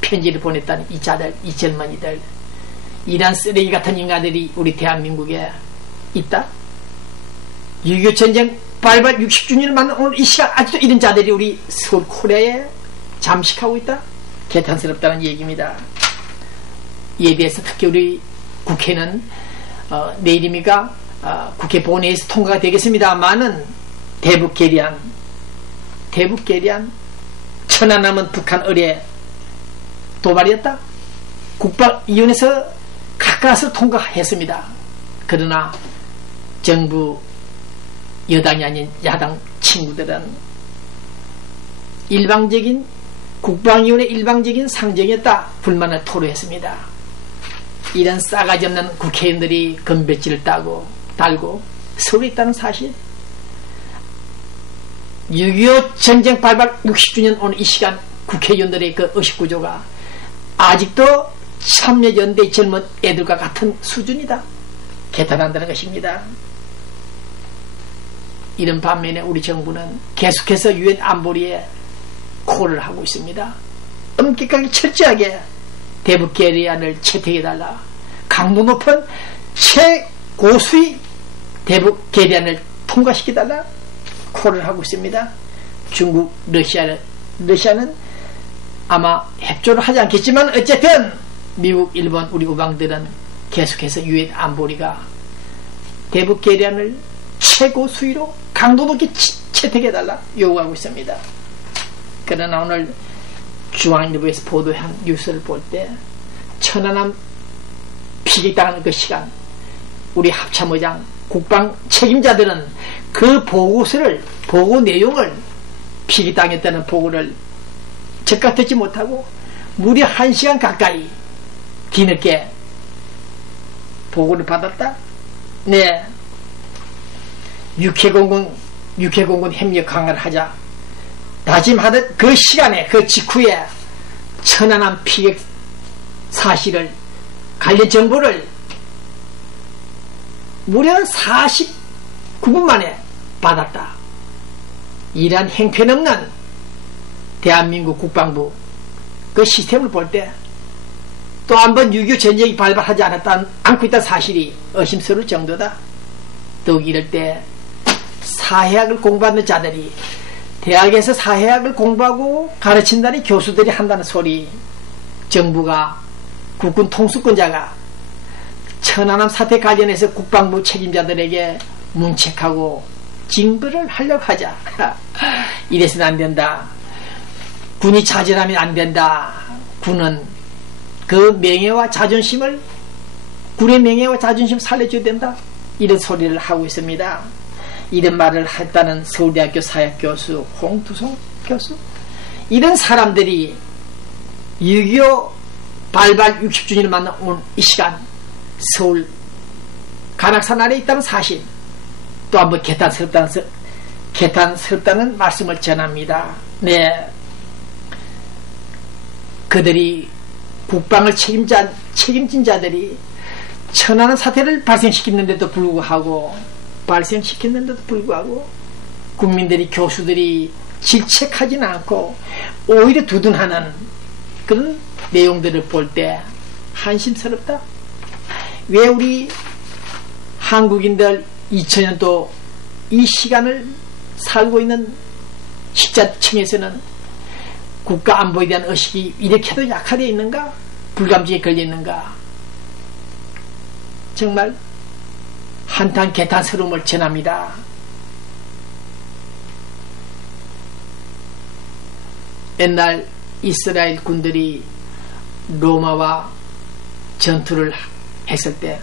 편지를 보냈다는 이 자들, 이 젊은이들, 이런 쓰레기 같은 인간들이 우리 대한민국에 있다. 6.25 전쟁 발발 60주년을 맞는 오늘 이 시간 아직도 이런 자들이 우리 서울 코레에 잠식하고 있다. 개탄스럽다는 얘기입니다. 이에 대해서 특히 우리 국회는 내일입니까? 국회 본회의에서 통과가 되겠습니다만은 대북 계리안 천안함은 북한 의뢰 도발이었다. 국방위원회에서 가까스로 통과했습니다. 그러나 정부 여당이 아닌 야당 친구들은 일방적인 국방위원회 일방적인 상정이었다. 불만을 토로했습니다. 이런 싸가지 없는 국회의원들이 건배지를 달고 서울에 있다는 사실, 6.25 전쟁 발발 60주년 오늘 이 시간 국회의원들의 그 의식구조가 아직도 참여연대 젊은 애들과 같은 수준이다. 개탄한다는 것입니다. 이런 반면에 우리 정부는 계속해서 유엔 안보리에 콜을 하고 있습니다. 엄격하게 철저하게 대북 계리안을 채택해달라. 강도 높은 최고수의 대북 계리안을 통과시켜달라 콜을 하고 있습니다. 중국, 러시아는 아마 협조를 하지 않겠지만 어쨌든 미국, 일본, 우리 우방들은 계속해서 유엔 안보리가 대북 계리안을 최고 수위로 강도 높게 채택해달라 요구하고 있습니다. 그러나 오늘 중앙일보에서 보도한 뉴스를 볼 때 천안함 피격당하는 그 시간, 우리 합참의장 국방 책임자들은 그 보고 내용을 피격당했다는 보고를 즉각 듣지 못하고 무려 1시간 가까이 뒤늦게 보고를 받았다. 네, 육해공군 협력 강화를 하자 다짐하던 그 시간에, 그 직후에 천안함 피격 사실을, 관련 정보를 무려 49분 만에 받았다. 이러한 행편없는 대한민국 국방부 그 시스템을 볼 때 또 한 번 6.25 전쟁이 발발하지 않고 있다는 사실이 의심스러울 정도다. 더욱 이럴 때 사회학을 공부하는 자들이, 대학에서 사회학을 공부하고 가르친다는 교수들이 한다는 소리, 정부가, 국군 통수권자가 천안함 사태 관련해서 국방부 책임자들에게 문책하고 징벌을 하려고 하자. 이래서는 안 된다. 군이 자진하면 안 된다. 군은 그 명예와 자존심을, 군의 명예와 자존심을 살려줘야 된다. 이런 소리를 하고 있습니다. 이런 말을 했다는 서울대학교 사회학 교수 홍두송 교수, 이런 사람들이 6.25 발발 60주년을 맞는 오늘 이 시간 서울 관악산 아래에 있다는 사실, 또 한번 개탄스럽다는 말씀을 전합니다. 네, 그들이 국방을 책임진 자들이 천안함 사태를 발생시켰는데도 불구하고 국민들이, 교수들이 질책하지는 않고 오히려 두둔하는 그런 내용들을 볼 때 한심스럽다. 왜 우리 한국인들 2000년도 이 시간을 살고 있는 식자층에서는 국가 안보에 대한 의식이 이렇게도 약화되어 있는가? 불감증에 걸려 있는가? 정말 한탄 개탄스러움을 전합니다. 옛날 이스라엘 군들이 로마와 전투를 했을 때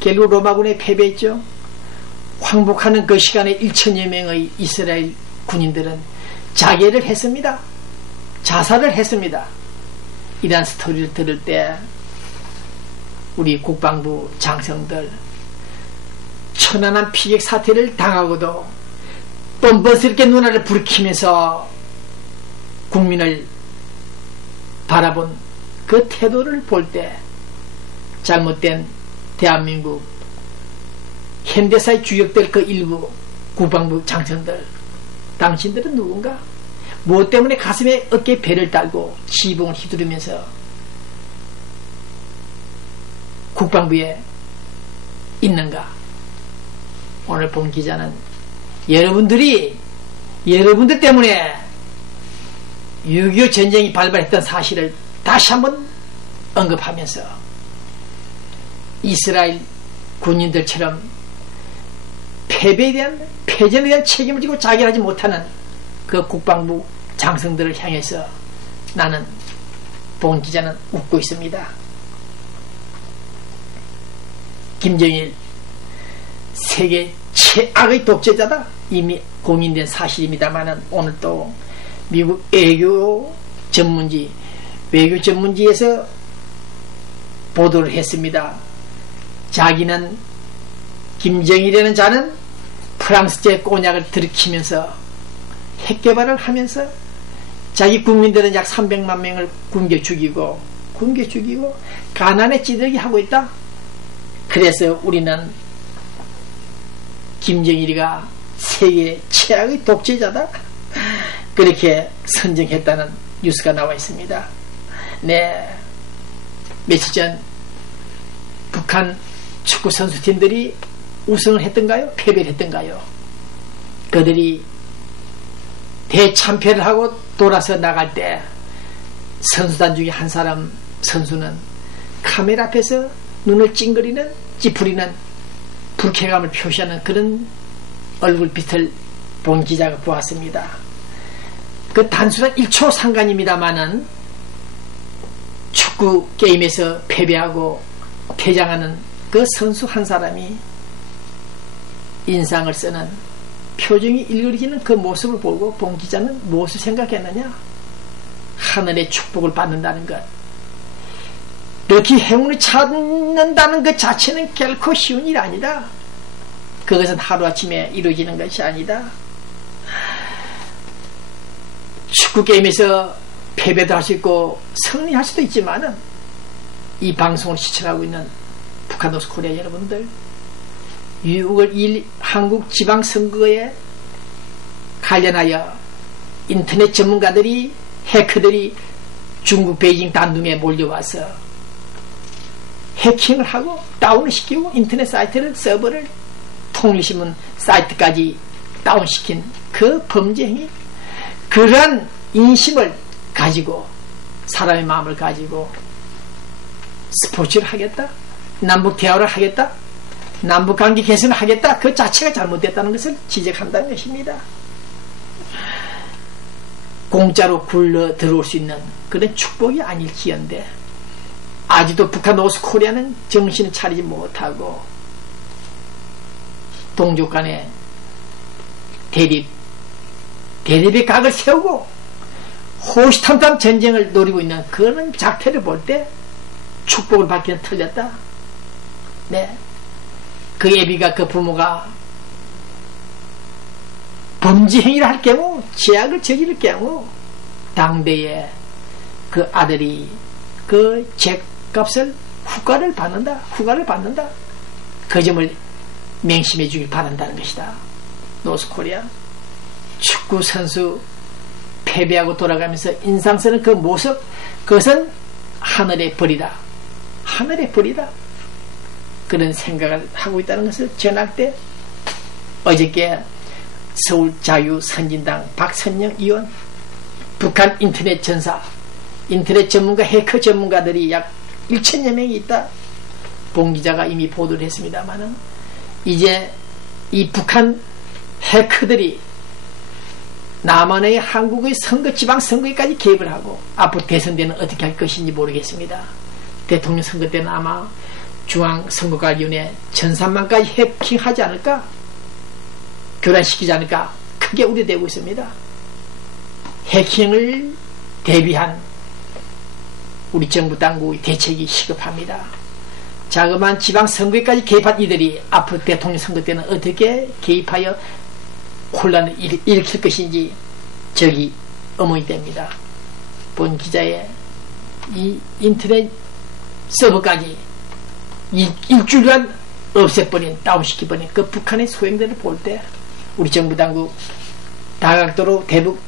결국 로마군에 패배했죠. 항복하는 그 시간에 1천여 명의 이스라엘 군인들은 자결을 했습니다. 자살을 했습니다. 이러한 스토리를 들을 때 우리 국방부 장성들, 천안함 피격 사태를 당하고도 뻔뻔스럽게 눈알을 붉히면서 국민을 바라본 그 태도를 볼 때 잘못된 대한민국 현대사의 주역들 그 일부 국방부 장성들, 당신들은 누군가? 무엇 때문에 가슴에 어깨에 배를 달고 지붕을 휘두르면서 국방부에 있는가? 오늘 본 기자는 여러분들 때문에 6.25 전쟁이 발발했던 사실을 다시 한번 언급하면서 이스라엘 군인들처럼 패전에 대한 책임을 지고 자결하지 못하는 그 국방부 장성들을 향해서 나는 본 기자는 웃고 있습니다. 김정일 세계 최악의 독재자다 이미 공인된 사실입니다만은 오늘 또 미국 외교 전문지에서 보도를 했습니다. 자기는 김정일이라는 자는 프랑스제 꼬냑을 들이키면서 핵개발을 하면서 자기 국민들은 약 300만 명을 굶겨 죽이고 가난에 찌들게 하고 있다. 그래서 우리는 김정일이가 세계 최악의 독재자다. 그렇게 선정했다는 뉴스가 나와 있습니다. 네, 며칠 전 북한 축구 선수팀들이 우승을 했던가요? 패배를 했던가요? 그들이 대참패를 하고 돌아서 나갈 때 선수단 중에 한 사람 선수는 카메라 앞에서 눈을 찌푸리는 불쾌감을 표시하는 그런 얼굴빛을 본 기자가 보았습니다. 그 단순한 1초 상관입니다만은 축구 게임에서 패배하고 퇴장하는 그 선수 한 사람이 인상을 쓰는 표정이 일그러지는 그 모습을 보고 본 기자는 무엇을 생각했느냐? 하늘의 축복을 받는다는 것, 이렇게 행운을 찾는다는 것 자체는 결코 쉬운 일이 아니다. 그것은 하루아침에 이루어지는 것이 아니다. 축구 게임에서 패배도 할 수 있고 승리할 수도 있지만은 이 방송을 시청하고 있는 북한 노스코리아 여러분들, 6월 2일 한국 지방선거에 관련하여 인터넷 전문가들이, 해커들이 중국 베이징 단둥에 몰려와서 해킹을 하고 다운을 시키고 인터넷 사이트를, 서버를, 통일신문 사이트까지 다운시킨 그 범죄 행위, 그러한 인심을 가지고, 사람의 마음을 가지고 스포츠를 하겠다, 남북 대화를 하겠다, 남북 관계 개선을 하겠다, 그 자체가 잘못됐다는 것을 지적한다는 것입니다. 공짜로 굴러 들어올 수 있는 그런 축복이 아닐지언데 아직도 북한 노스코리아는 정신을 차리지 못하고 동족 간의 대립의 각을 세우고 호시탐탐 전쟁을 노리고 있는 그런 작태를 볼 때 축복을 받기는 틀렸다. 네, 그 애비가, 그 부모가 범죄 행위를 할 경우, 죄악을 저지를 경우 당대에 그 아들이 그 죄값을 후과를 받는다. 그 점을 명심해 주길 바란다는 것이다. 노스코리아 축구 선수 패배하고 돌아가면서 인상 쓰는 그 모습, 그것은 하늘의 벌이다. 그런 생각을 하고 있다는 것을 전할 때, 어저께 서울자유선진당 박선영 의원, 북한 인터넷 전사, 인터넷 전문가, 해커 전문가들이 약 1,000여 명이 있다. 본 기자가 이미 보도를 했습니다만은 이제 이 북한 해커들이 남한의 한국의 지방선거에까지 개입을 하고 앞으로 대선 때는 어떻게 할 것인지 모르겠습니다. 대통령 선거 때는 아마 중앙선거관리위원회 1,300만까지 해킹하지 않을까, 교란시키지 않을까 크게 우려되고 있습니다. 해킹을 대비한 우리 정부 당국의 대책이 시급합니다. 자그마한 지방선거에까지 개입한 이들이 앞으로 대통령 선거 때는 어떻게 개입하여 혼란을 일으킬 것인지 저기 의문이 됩니다. 본 기자의 이 인터넷 서버까지 일주일간 없애버린, 다운시켜버린 그 북한의 소행들을 볼 때 우리 정부 당국 다각도로 대북